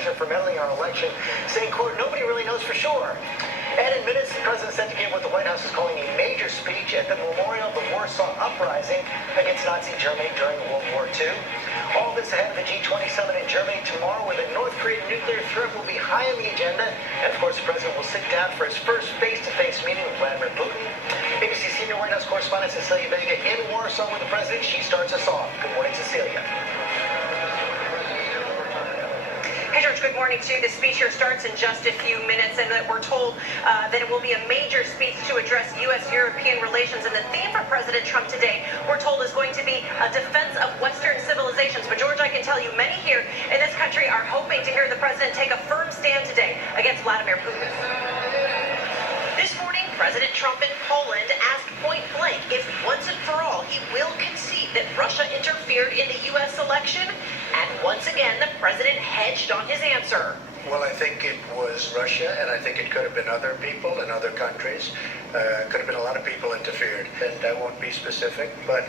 Russia for meddling in our election, saying, quote, nobody really knows for sure. And in minutes, the president said to give what the White House is calling a major speech at the memorial of the Warsaw Uprising against Nazi Germany during World War II. All this ahead of the G20 summit in Germany tomorrow, where the North Korean nuclear threat will be high on the agenda. And of course, the president will sit down for his first face-to-face meeting with Vladimir Putin. ABC senior White House correspondent Cecilia Vega in Warsaw with the president. She starts us off. Good morning, Cecilia. Hey, George, good morning to you. The speech here starts in just a few minutes, and that we're told that it will be a major speech to address U.S.-European relations. And the theme for President Trump today, we're told, is going to be a defense of Western civilizations. But, George, I can tell you many here in this country are hoping to hear the president take a firm stand today against Vladimir Putin. This morning, President Trump in Poland asked point blank if once and for all he will concede that Russia interfered in the U.S. election. And once again, the president hedged on his answer. Well, I think it was Russia, and I think it could have been other people in other countries. Could have been a lot of people interfered, and I won't be specific, but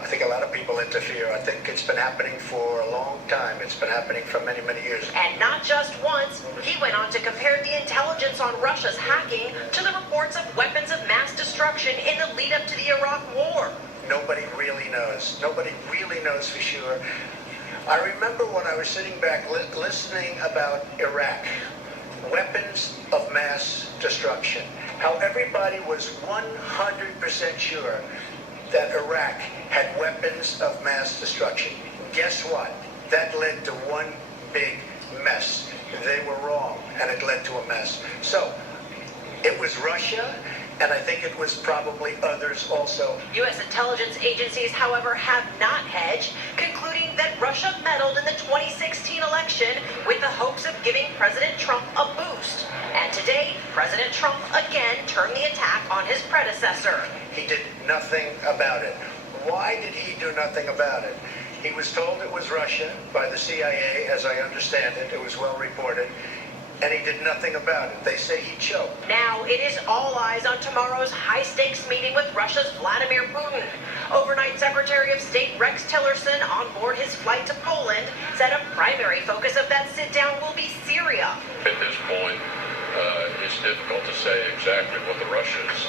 I think a lot of people interfere. I think it's been happening for a long time. It's been happening for many, many years. And not just once. He went on to compare the intelligence on Russia's hacking to the reports of weapons of mass destruction in the lead up to the Iraq War. Nobody really knows. Nobody really knows for sure. I remember when I was sitting back listening about Iraq, weapons of mass destruction, how everybody was 100% sure that Iraq had weapons of mass destruction. Guess what? That led to one big mess. They were wrong, and it led to a mess. So, it was Russia, and I think it was probably others also. U.S. intelligence agencies, however, have not hedged, concluding that Russia meddled in the 2016 election with the hopes of giving President Trump a boost. And today, President Trump again turned the attack on his predecessor. He did nothing about it. Why did he do nothing about it? He was told it was Russia by the CIA, as I understand it. It was well reported. And he did nothing about it. They say he choked. Now it is all eyes on tomorrow's high-stakes meeting with Russia's Vladimir Putin. Overnight, Secretary of State Rex Tillerson, on board his flight to Poland, said a primary focus of that sit-down will be Syria. At this point, it's difficult to say exactly what Russia's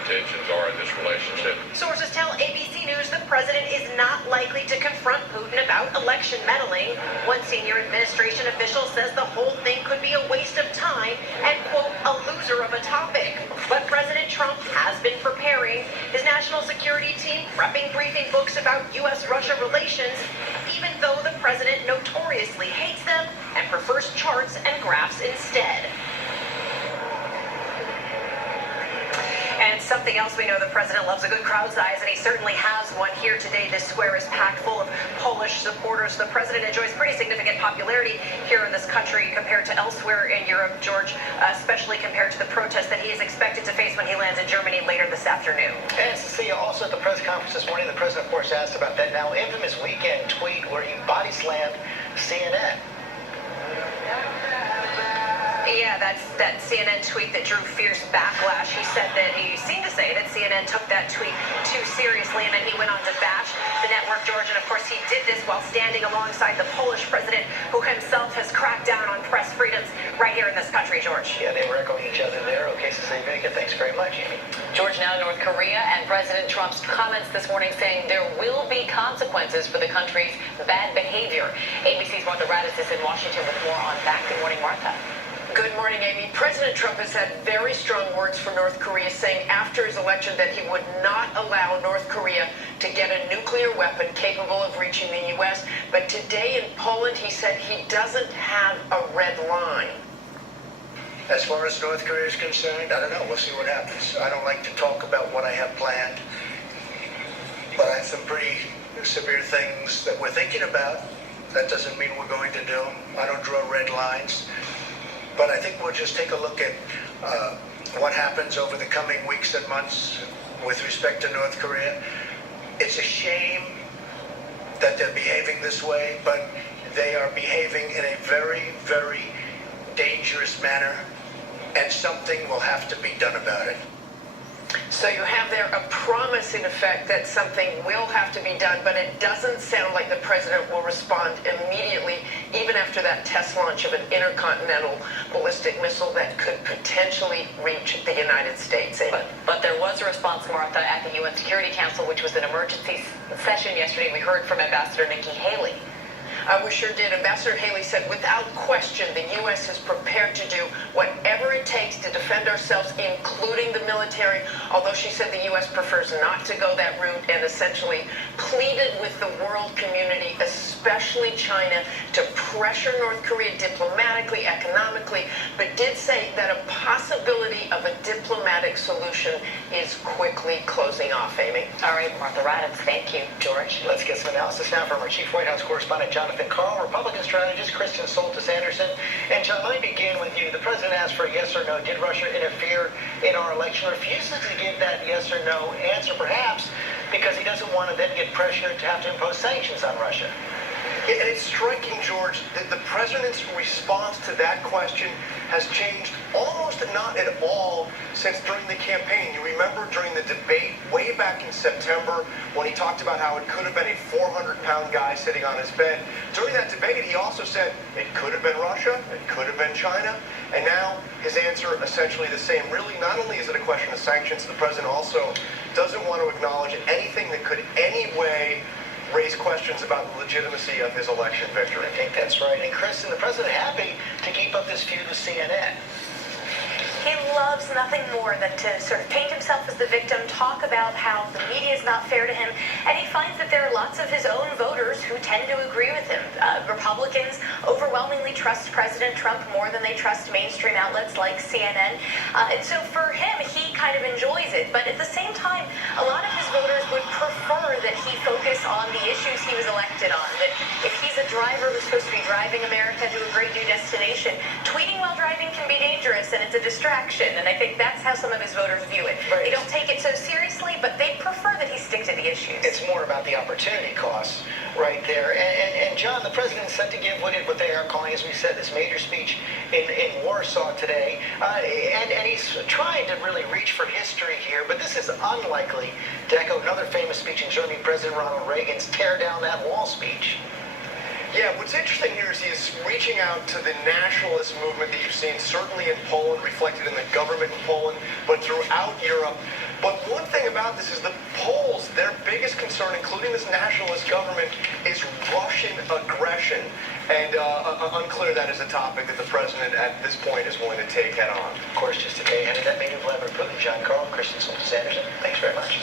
intentions are in this relationship. Sources tell ABC News the president is not likely to confront Putin about election meddling. One senior administration official says the whole thing could be a waste of time and, quote, a loser of a topic. But President Trump has been preparing. His national security team prepping briefing books about U.S.-Russia relations, even though the president notoriously hates them and prefers charts and graphs instead. And something else we know, the president loves a good crowd size, and he certainly has one here today. This square is packed full of Polish supporters. The president enjoys pretty significant popularity here in this country compared to elsewhere in Europe, George, especially compared to the protests that he is expected to face when he lands in Germany later this afternoon. And Cecilia, also at the press conference this morning, the president, of course, asked about that now infamous weekend tweet where he body slammed CNN. Yeah, that's that CNN tweet that drew fierce backlash. He said that he seemed to say that CNN took that tweet too seriously, and then he went on to bash the network, George. And of course, he did this while standing alongside the Polish president, who himself has cracked down on press freedoms right here in this country, George. Yeah, they were echoing each other there. Okay, Cecilia, thanks very much, Amy. George, now North Korea, and President Trump's comments this morning saying there will be consequences for the country's bad behavior. ABC's Martha Radis is in Washington with more on that. Good morning, Martha. Good morning, Amy. President Trump has had very strong words for North Korea, saying after his election that he would not allow North Korea to get a nuclear weapon capable of reaching the U.S. But today in Poland, he said he doesn't have a red line. As far as North Korea is concerned, I don't know. We'll see what happens. I don't like to talk about what I have planned, but I have some pretty severe things that we're thinking about. That doesn't mean we're going to do them. I don't draw red lines. But I think we'll just take a look at what happens over the coming weeks and months with respect to North Korea. It's a shame that they're behaving this way, but they are behaving in a very, very dangerous manner, and something will have to be done about it. So you have there a promise, in effect, that something will have to be done, but it doesn't sound like the president will respond immediately, even after after that test launch of an intercontinental ballistic missile that could potentially reach the United States. But there was a response, Martha, at the UN Security Council, which was an emergency session yesterday. We heard from Ambassador Nikki Haley. We sure did. Ambassador Haley said, without question, the U.S. is prepared to do whatever it takes to defend ourselves, including the military, although she said the U.S. prefers not to go that route and essentially pleaded with the world community, especially China, to pressure North Korea diplomatically, economically, but did say that a possibility of a diplomatic solution is quickly closing off, Amy. All right, Martha Raddatz, thank you. George? Let's get some analysis now from our chief White House correspondent, Jonathan Karl, Republican strategist, Kristen Soltis Anderson. And John, let me begin with you. The president asked for a yes or no. Did Russia interfere in our election? Refuses to give that yes or no answer, perhaps because he doesn't want to then get pressured to have to impose sanctions on Russia. Yeah, and it's striking, George, that the president's response to that question has changed almost not at all since during the campaign. You remember during the debate way back in September when he talked about how it could have been a 400-pound guy sitting on his bed. During that debate, he also said it could have been Russia, it could have been China, and now his answer essentially the same. Really, not only is it a question of sanctions, the president also doesn't want to acknowledge anything that could any way raise questions about the legitimacy of his election victory. I think that's right. And Kristen, the president happy to keep up this feud with CNN. He loves nothing more than to sort of paint himself as the victim, talk about how the media is not fair to him, and he finds that there are lots of his own voters who tend to agree with him. Republicans overwhelmingly trust President Trump more than they trust mainstream outlets like CNN. And so for him, he kind of enjoys it. But at the same time, a lot of his voters would prefer that he focus on the issues he was elected on. That if he's a driver who's supposed to be driving America to a great new destination, tweeting while driving can be dangerous and it's a distraction. And I think that's how some of his voters view it. Right. They don't take it so seriously, but they prefer that he stick to the issues. It's more about the opportunity costs right there. And John, the president is set to give what they are calling, as we said, this major speech in Warsaw today. And he's trying to really reach for history here, but this is unlikely to echo another famous speech in Germany, President Ronald Reagan's tear down that wall speech. Yeah, what's interesting here is he is reaching out to the nationalist movement that you've seen certainly in Poland, reflected in the government in Poland, but throughout Europe. But one thing about this is the Poles, their biggest concern, including this nationalist government, is Russian aggression. And unclear that is a topic that the president at this point is willing to take head on. Of course, just today ahead of that meeting with Vladimir Putin, John Karl, Kristen Soltis Anderson. Thanks very much.